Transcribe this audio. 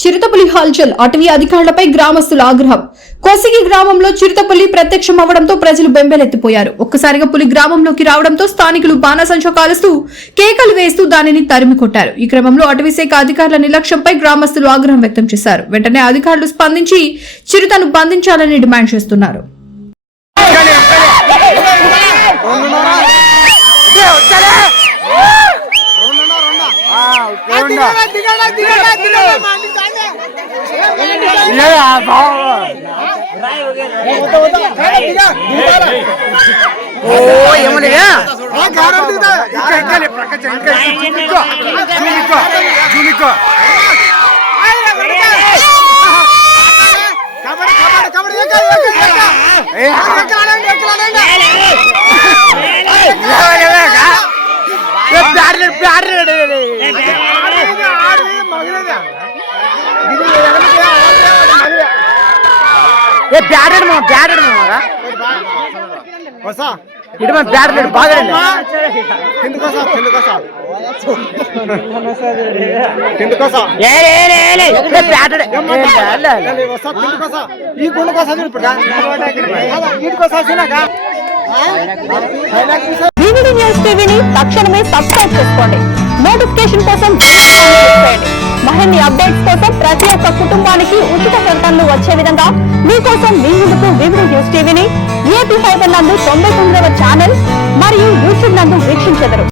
చిరుతపులి హల్చల్ అటవీ అధికారులపై గ్రామస్తుల ఆగ్రహం. కోసిగి గ్రామంలో చిరుతపులి ప్రత్యక్షం అవ్వడంతో ప్రజలు బెంబేలెత్తిపోయారు. ఒక్కసారిగా పులి గ్రామంలోకి రావడంతో స్థానికులు బాణాసంచా కాలుస్తూ కేకలు వేస్తూ దానిని తరిమి కొట్టారు. ఈ క్రమంలో అటవీ శాఖ అధికారుల నిర్లక్ష్యంపై గ్రామస్తులు ఆగ్రహం వ్యక్తం చేశారు. వెంటనే అధికారులు స్పందించి చిరుతను బంధించాలని డిమాండ్ చేస్తున్నారు. వివిడి న్యూస్ టీవీని తక్షణమే సబ్స్క్రైబ్ చేసుకోండి. నోటిఫికేషన్ కోసం మరిన్ని అప్డేట్స్ కోసం ప్రతి ఒక్క కుటుంబానికి ఉచిత ప్రకటనలు వచ్చే విధంగా మీకోసం మీ ముందుకు వివిడి న్యూస్ టీవీని ఏపీ ఫైబర్ నందు 99వ ఛానల్ మరియు యూట్యూబ్ నందు వీక్షించెదరు.